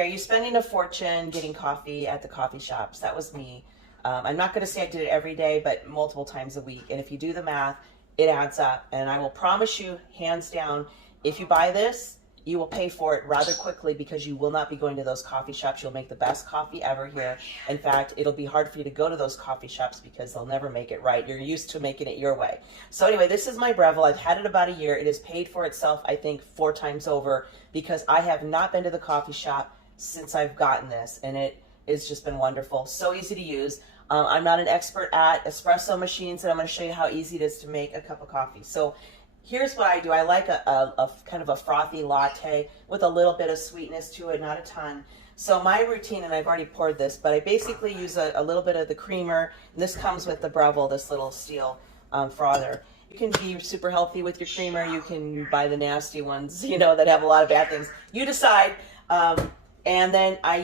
Okay, are you spending a fortune getting coffee at the coffee shops? That was me. I'm not going to say I did it every day, but multiple times a week. And if you do the math, it adds up. And I will promise you, hands down, if you buy this, you will pay for it rather quickly because you will not be going to those coffee shops. You'll make the best coffee ever here. In fact, it'll be hard for you to go to those coffee shops because they'll never make it right. You're used to making it your way. So anyway, this is my Breville. I've had it about a year. It has paid for itself, I think, 4 times over because I have not been to the coffee shop since I've gotten this, and it has just been wonderful. So easy to use. I'm not an expert at espresso machines, and I'm going to show you how easy it is to make a cup of coffee. So here's what I do. I like a kind of a frothy latte with a little bit of sweetness to it, not a ton. So my routine, and I've already poured this, but I basically use a little bit of the creamer. And this comes with the Breville, this little steel frother. You can be super healthy with your creamer. You can buy the nasty ones, you know, that have a lot of bad things. You decide. And then I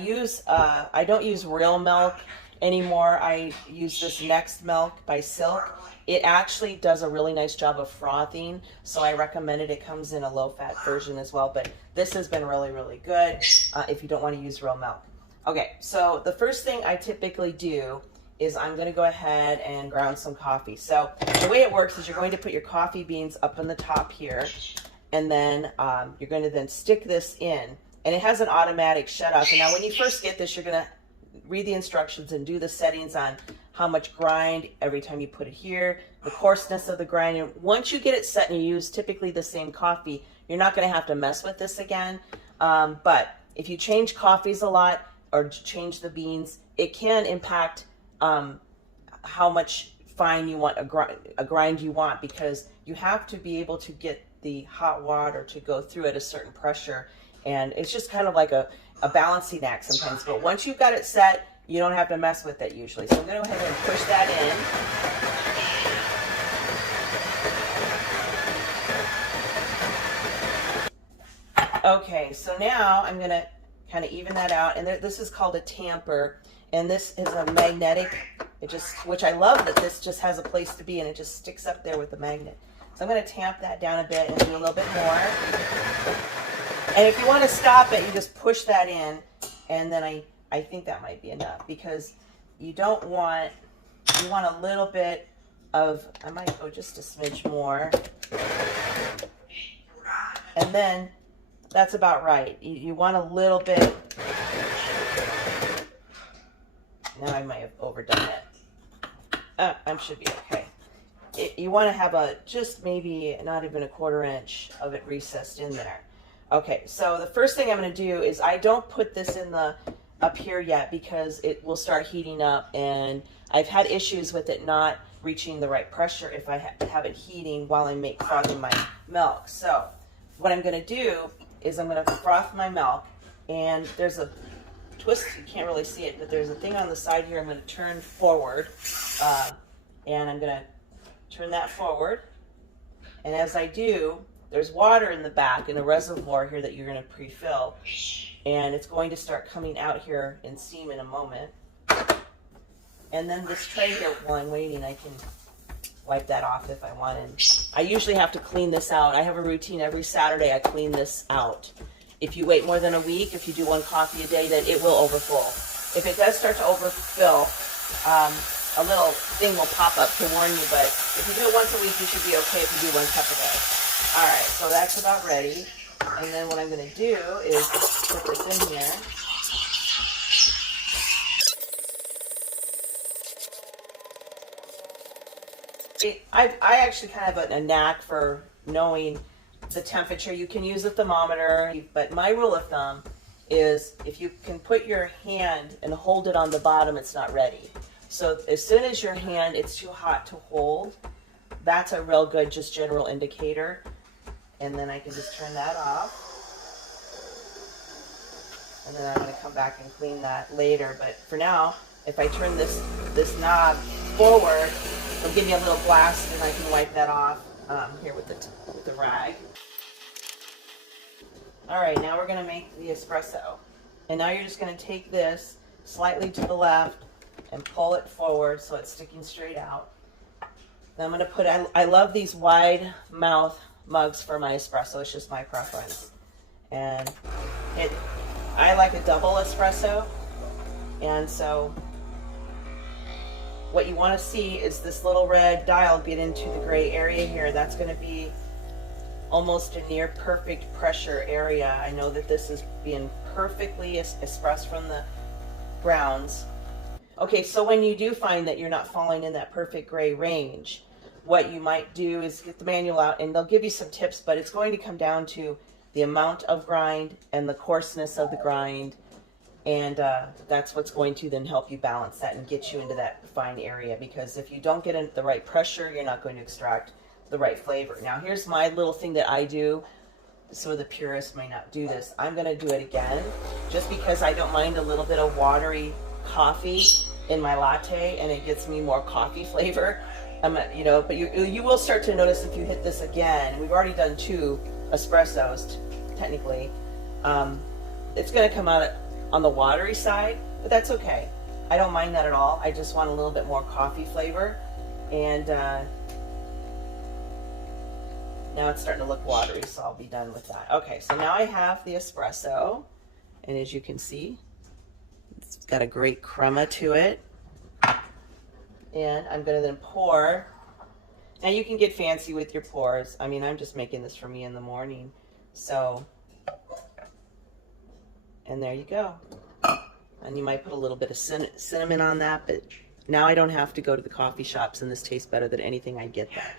don't use real milk anymore. I use this Next Milk by Silk. It actually does a really nice job of frothing, so I recommend it. It comes in a low-fat version as well, but this has been really, really good if you don't want to use real milk. Okay, so the first thing I typically do is I'm going to go ahead and ground some coffee. So the way it works is you're going to put your coffee beans up on the top here, and then you're going to then stick this in, and it has an automatic shut-off. And now when you first get this, you're going to read the instructions and do the settings on how much grind every time you put it here, the coarseness of the grind. And once you get it set and you use typically the same coffee, you're not going to have to mess with this again. But if you change coffees a lot or change the beans, it can impact how much fine you want, a grind you want, because you have to be able to get the hot water to go through at a certain pressure. And it's just kind of like a balancing act sometimes. But once you've got it set, you don't have to mess with it usually. So I'm going to go ahead and push that in. Okay, so now I'm going to kind of even that out. And this is called a tamper. And this is a magnetic, which I love that this just has a place to be and it just sticks up there with the magnet. So I'm going to tamp that down a bit and do a little bit more. And if you want to stop it, you just push that in, and then I think that might be enough, because you want a little bit of, I might go just a smidge more. And then that's about right. You want a little bit. Now I might have overdone it. I should be okay. You want to have just maybe not even a 1/4 inch of it recessed in there. Okay, so the first thing I'm going to do is I don't put this in up here yet because it will start heating up, and I've had issues with it not reaching the right pressure if I have it heating while I'm frothing my milk. So what I'm going to do is I'm going to froth my milk, and there's a twist, you can't really see it, but there's a thing on the side here I'm going to turn forward, and I'm going to turn that forward, and as I do, there's water in the back in a reservoir here that you're going to pre-fill, and it's going to start coming out here in steam in a moment. And then this tray here, while I'm waiting, I can wipe that off if I want. And I usually have to clean this out. I have a routine every Saturday. I clean this out. If you wait more than a week, if you do 1 coffee a day, then it will overfill. If it does start to overfill, a little thing will pop up to warn you, but if you do it once a week, you should be okay if you do 1 cup a day. All right, so that's about ready. And then what I'm going to do is put this in here. I actually kind of have a knack for knowing the temperature. You can use a thermometer, but my rule of thumb is if you can put your hand and hold it on the bottom, it's not ready. So as soon as your hand, it's too hot to hold, that's a real good just general indicator. And then I can just turn that off. And then I'm going to come back and clean that later. But for now, if I turn this knob forward, it'll give me a little blast, and I can wipe that off here with the rag. All right, now we're going to make the espresso. And now you're just going to take this slightly to the left and pull it forward so it's sticking straight out. Then I'm going to put, I love these wide mouth mugs for my espresso. It's just my preference. And I like a double espresso, and so what you want to see is this little red dial get into the gray area here. That's going to be almost a near perfect pressure area. I know that this is being perfectly espressed from the grounds. Okay, so when you do find that you're not falling in that perfect gray range, what you might do is get the manual out, and they'll give you some tips, but it's going to come down to the amount of grind and the coarseness of the grind, and that's what's going to then help you balance that and get you into that fine area, because if you don't get in the right pressure, you're not going to extract the right flavor. Now here's my little thing that I do. Some of the purists may not do this. I'm going to do it again just because I don't mind a little bit of watery coffee in my latte, and it gets me more coffee flavor. You know, but you will start to notice if you hit this again. We've already done 2 espressos technically. It's going to come out on the watery side, but that's okay. I don't mind that at all. I just want a little bit more coffee flavor, and now it's starting to look watery, so I'll be done with that. Okay, so now I have the espresso, and as you can see, it's got a great crema to it. And I'm going to then pour. Now you can get fancy with your pours. I mean, I'm just making this for me in the morning. So, and there you go. And you might put a little bit of cinnamon on that, but now I don't have to go to the coffee shops, and this tastes better than anything I get there.